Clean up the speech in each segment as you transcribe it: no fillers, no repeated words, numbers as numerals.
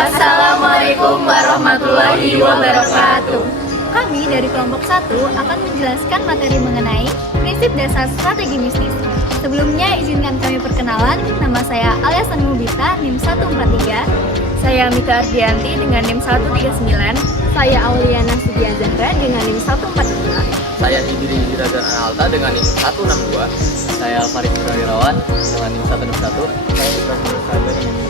Assalamualaikum warahmatullahi wabarakatuh. Kami dari kelompok 1 akan menjelaskan materi mengenai prinsip dasar strategi bisnis. Sebelumnya izinkan kami perkenalan, nama saya Alia Sanmubita, NIM 143. Saya Mika Ardianti dengan NIM 139. Saya Auliana Sudia Zahra dengan NIM 142. Saya Idri Juragan Analta dengan NIM 162. Saya Farid Prawirawan dengan NIM 161. Saya Ibrahim Sabar dengan NIM 162.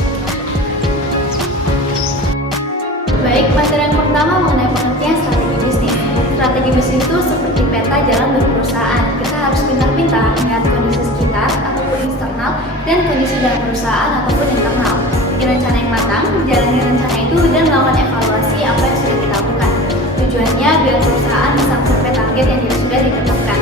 Baik, materi yang pertama mengenai pengertian strategi bisnis. Strategi bisnis itu seperti peta jalan berperusahaan. Kita harus pintar-pintar melihat kondisi sekitar ataupun eksternal dan kondisi dalam perusahaan ataupun internal. Bikin rencana yang matang, jalani rencana itu dan melakukan evaluasi apa yang sudah kita lakukan. Tujuannya biar perusahaan bisa mencapai target yang sudah ditetapkan.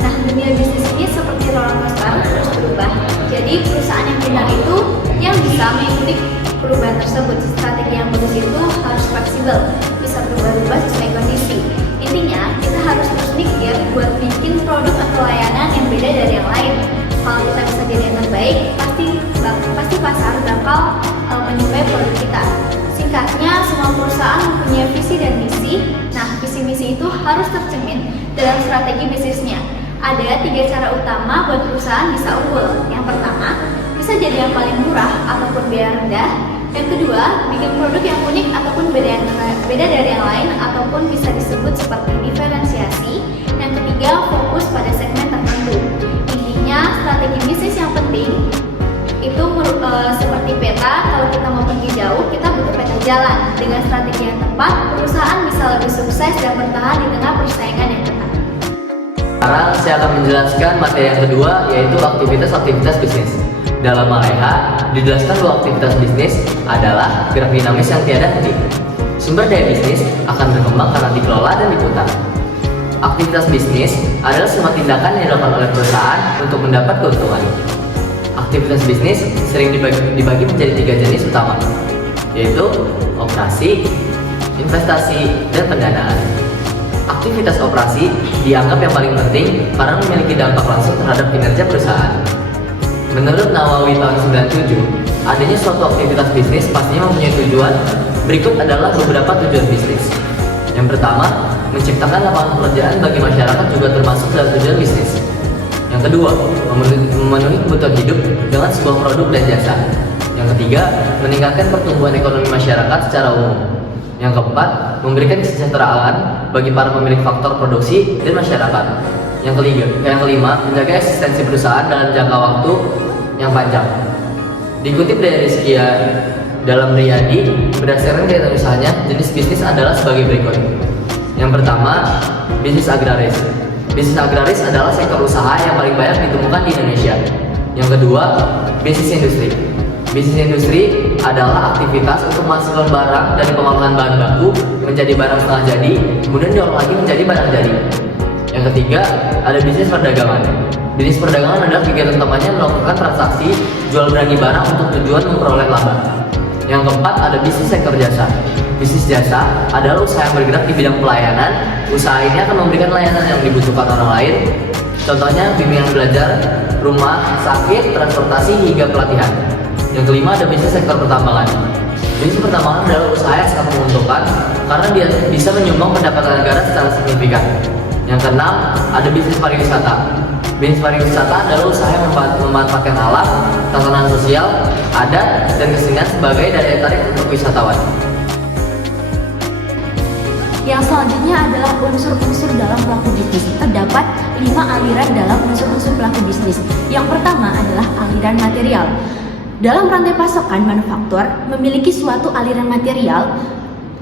Nah, dunia bisnis ini seperti roller coaster terus berubah. Jadi perusahaan yang pintar itu yang bisa mengikuti perubahan tersebut. Strategi yang bagus itu harus fleksibel, bisa berubah-ubah sesuai kondisi. Intinya, kita harus terus mikir buat bikin produk atau layanan yang beda dari yang lain. Kalau kita bisa jadi yang terbaik, pasti pasar bakal menyukai produk kita. Singkatnya, semua perusahaan mempunyai visi dan misi. Nah, visi misi itu harus tercermin dalam strategi bisnisnya. Ada 3 cara utama buat perusahaan bisa unggul. Yang pertama, bisa jadi yang paling murah ataupun biaya rendah. Yang kedua, bikin produk yang unik ataupun beda dari yang lain ataupun bisa disebut seperti diferensiasi. Yang ketiga, fokus pada segmen tertentu. Intinya, strategi bisnis yang penting itu seperti peta. Kalau kita mau pergi jauh, kita butuh peta jalan. Dengan strategi yang tepat, perusahaan bisa lebih sukses dan bertahan di tengah persaingan yang ketat. Sekarang saya akan menjelaskan materi yang kedua, yaitu aktivitas bisnis. Dalam Maleha, dijelaskan bahwa aktivitas bisnis adalah gerak dinamis yang tiada henti. Sumber daya bisnis akan berkembang karena dikelola dan diputar. Aktivitas bisnis adalah semua tindakan yang dilakukan oleh perusahaan untuk mendapat keuntungan. Aktivitas bisnis sering dibagi menjadi 3 jenis utama, yaitu operasi, investasi, dan pendanaan. Aktivitas operasi dianggap yang paling penting karena memiliki dampak langsung terhadap kinerja perusahaan. Menurut Nawawi tahun 97, adanya suatu aktivitas bisnis pastinya mempunyai tujuan. Berikut adalah beberapa tujuan bisnis. Yang pertama, menciptakan lapangan pekerjaan bagi masyarakat juga termasuk dalam tujuan bisnis. Yang kedua, memenuhi kebutuhan hidup dengan sebuah produk dan jasa. Yang ketiga, meningkatkan pertumbuhan ekonomi masyarakat secara umum. Yang keempat, memberikan kesejahteraan bagi para pemilik faktor produksi dan masyarakat. Yang kelima, menjaga eksistensi perusahaan dalam jangka waktu yang panjang. Dikutip dari sekian dalam Riyadi, berdasarkan kegiatan usahanya, jenis bisnis adalah sebagai berikut. Yang pertama, bisnis agraris. Bisnis agraris adalah sektor usaha yang paling banyak ditemukan di Indonesia. Yang kedua, bisnis industri. Bisnis industri adalah aktivitas untuk menghasilkan barang dari pengolahan bahan baku menjadi barang setengah jadi, kemudian diolah lagi menjadi barang jadi. Yang ketiga, ada bisnis perdagangan. Bisnis perdagangan adalah kegiatan utamanya melakukan transaksi jual beli barang untuk tujuan memperoleh laba. Yang keempat, ada bisnis sektor jasa. Bisnis jasa adalah usaha yang bergerak di bidang pelayanan. Usaha ini akan memberikan layanan yang dibutuhkan orang lain. Contohnya bimbingan belajar, rumah sakit, transportasi, hingga pelatihan. Yang kelima, ada bisnis sektor pertambangan. Bisnis pertambangan adalah usaha yang sangat menguntungkan karena dia bisa menyumbang pendapatan negara secara signifikan. Yang keenam, ada bisnis pariwisata. Bisnis pariwisata adalah usaha yang memanfaatkan alam, tatanan sosial, adat, dan kesenian sebagai daya tarik untuk wisatawan. Yang selanjutnya adalah unsur-unsur dalam pelaku bisnis. Terdapat 5 aliran dalam unsur-unsur pelaku bisnis. Yang pertama adalah aliran material. Dalam rantai pasokan manufaktur memiliki suatu aliran material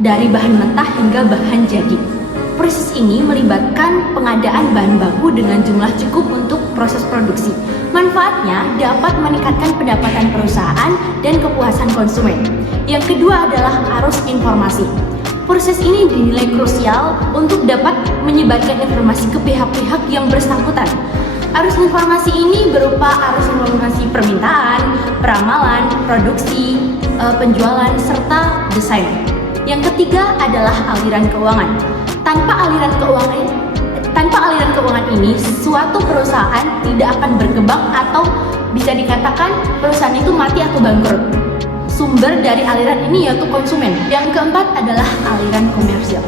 dari bahan mentah hingga bahan jadi. Proses ini melibatkan pengadaan bahan baku dengan jumlah cukup untuk proses produksi. Manfaatnya dapat meningkatkan pendapatan perusahaan dan kepuasan konsumen. Yang kedua adalah arus informasi. Proses ini dinilai krusial untuk dapat menyebarkan informasi ke pihak-pihak yang bersangkutan. Arus informasi ini berupa arus informasi permintaan, peramalan, produksi, penjualan, serta desain. Yang ketiga adalah aliran keuangan. Tanpa aliran keuangan ini, suatu perusahaan tidak akan berkembang atau bisa dikatakan perusahaan itu mati atau bangkrut. sumber dari aliran ini yaitu konsumen. Yang keempat adalah aliran komersil.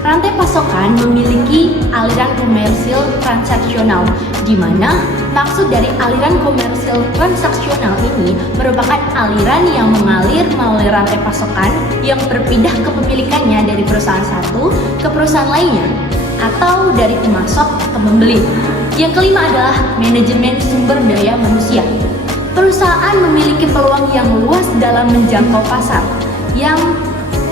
Rantai pasokan memiliki aliran komersil transaksional, di mana maksud dari aliran komersil transaksional ini merupakan aliran yang mengalir melalui rantai pasokan yang berpindah kepemilikannya dari perusahaan satu ke perusahaan lainnya, atau dari pemasok ke pembeli. Yang kelima adalah manajemen sumber daya manusia. Perusahaan memiliki peluang yang luas dalam menjangkau pasar yang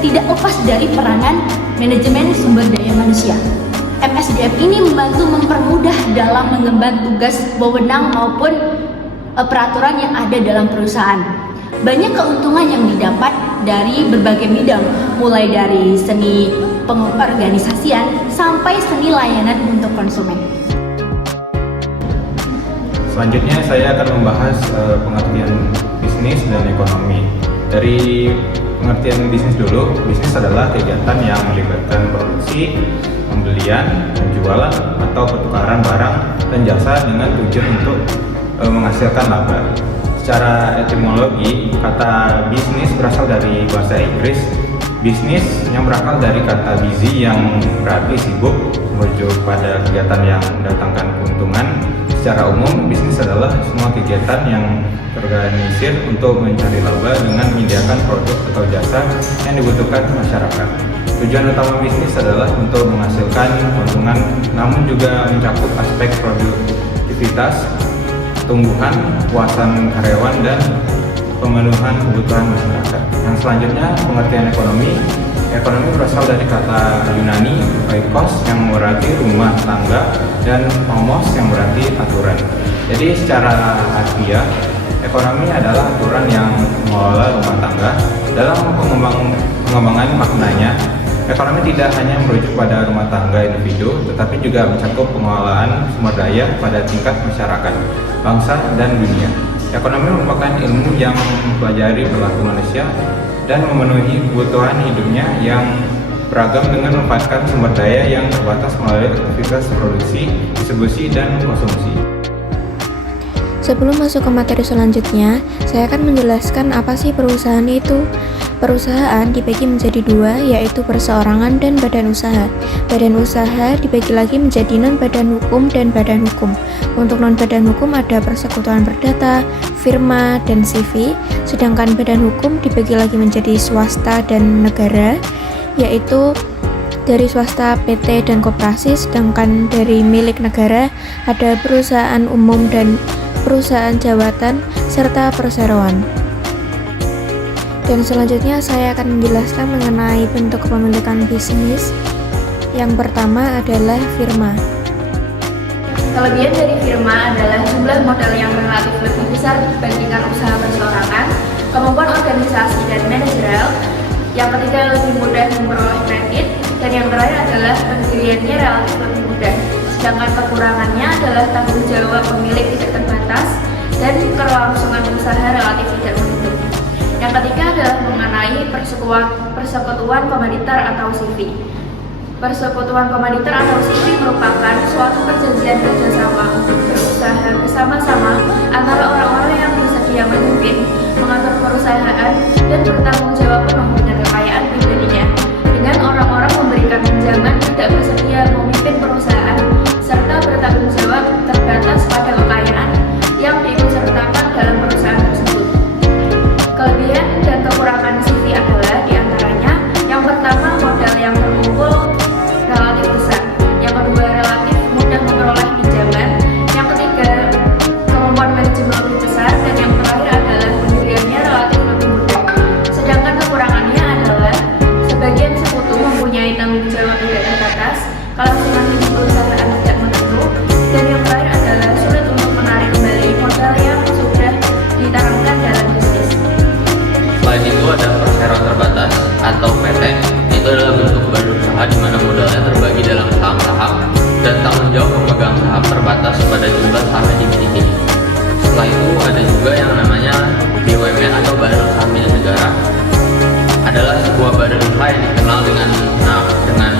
tidak lepas dari peranan manajemen sumber daya manusia. MSDM ini membantu mempermudah dalam mengemban tugas, wewenang maupun peraturan yang ada dalam perusahaan. Banyak keuntungan yang didapat dari berbagai bidang, mulai dari seni pengorganisasian sampai seni layanan untuk konsumen. Selanjutnya saya akan membahas pengertian bisnis dan ekonomi. Dari pengertian bisnis dulu, bisnis adalah kegiatan yang melibatkan produksi, pembelian, penjualan, atau pertukaran barang dan jasa dengan tujuan untuk menghasilkan laba. Secara etimologi, kata bisnis berasal dari bahasa Inggris. Bisnis yang berakal dari kata busy yang berarti sibuk, merujuk pada kegiatan yang mendatangkan keuntungan. Secara umum, bisnis adalah semua kegiatan yang terorganisir untuk mencari laba dengan menyediakan produk atau jasa yang dibutuhkan masyarakat. Tujuan utama bisnis adalah untuk menghasilkan keuntungan, namun juga mencakup aspek produktivitas, tumbuhan, kepuasan karyawan, dan pemenuhan kebutuhan masyarakat. Yang selanjutnya, pengertian ekonomi. Ekonomi berasal dari kata Yunani oikos yang berarti rumah tangga dan nomos yang berarti aturan. Jadi secara harfiah, ekonomi adalah aturan yang mengelola rumah tangga. Dalam pengembangan maknanya, ekonomi tidak hanya merujuk pada rumah tangga individu, tetapi juga mencakup pengelolaan sumber daya pada tingkat masyarakat, bangsa, dan dunia. Ekonomi merupakan ilmu yang mempelajari perilaku manusia dan memenuhi kebutuhan hidupnya yang beragam dengan memanfaatkan sumber daya yang terbatas melalui aktivitas produksi, distribusi, dan konsumsi. Sebelum masuk ke materi selanjutnya, saya akan menjelaskan apa sih perusahaan itu. Perusahaan dibagi menjadi dua, yaitu perseorangan dan badan usaha. Badan usaha dibagi lagi menjadi non-badan hukum dan badan hukum. Untuk non-badan hukum ada persekutuan perdata, firma, dan CV. Sedangkan badan hukum dibagi lagi menjadi swasta dan negara, yaitu dari swasta PT dan koperasi. Sedangkan dari milik negara ada perusahaan umum dan perusahaan jawatan serta perseroan. Dan selanjutnya saya akan menjelaskan mengenai bentuk kepemilikan bisnis. Yang pertama adalah firma. Kelebihan dari firma adalah jumlah modal yang relatif lebih besar dibandingkan usaha perseorangan, kemampuan organisasi dan manajerial. Yang ketiga, lebih mudah memperoleh kredit, dan yang terakhir adalah pendiriannya relatif lebih mudah. Sedangkan kekurangannya adalah tanggung jawab pemilik tidak terbatas dan kelangsungan usaha relatif tidak menentu. Yang ketiga adalah mengenai persekutuan komoditor atau CV. Persekutuan komoditor atau CV merupakan suatu perjanjian kerjasama untuk berusaha bersama-sama antara orang-orang yang bersedia memimpin, mengatur perusahaan, dan bertanggung jawab penuh dengan kekayaan pribadinya, dengan orang-orang memberikan pinjaman tidak bersedia memimpin perusahaan, serta bertanggung jawab terbatas pada kekayaan yang diikutsertakan dalam perusahaan tersebut. Kelebihan dan kekurangan CV adalah diantaranya: yang pertama, modal yang terkumpul relatif besar; yang kedua, relatif mudah memperoleh pinjaman; yang ketiga, kemampuan manajemen lebih besar; dan yang terakhir adalah pendiriannya relatif lebih mudah. Sedangkan kekurangannya adalah sebagian sekutu mempunyai tanggung jawab tidak terbatas, kelangsungan hidup perusahaan tidak menentu, dan yang terakhir adalah sulit untuk menarik kembali modal yang sudah ditanamkan dalam bisnis. Selain itu ada perseroan terbatas atau PT. Itu adalah bentuk badan usaha di mana modalnya terbagi dalam saham-saham dan tanggung jawab pemegang saham terbatas pada jumlah saham yang dimiliki. Setelah itu ada juga yang namanya BUMN atau Badan Usaha Milik Negara. Adalah sebuah badan usaha yang dikenal dengan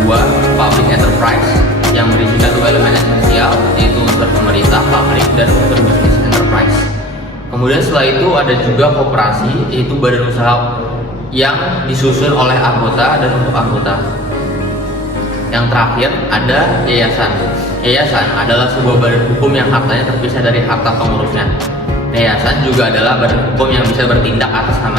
dua public enterprise yang berisikan dua elemen esensial, yaitu unsur pemerintah, publik, dan unsur bisnis enterprise. Kemudian setelah itu ada juga koperasi, yaitu badan usaha yang disusun oleh anggota dan untuk anggota. Yang terakhir ada yayasan. Yayasan adalah sebuah badan hukum yang hartanya terpisah dari harta pengurusnya. Yayasan juga adalah badan hukum yang bisa bertindak atas nama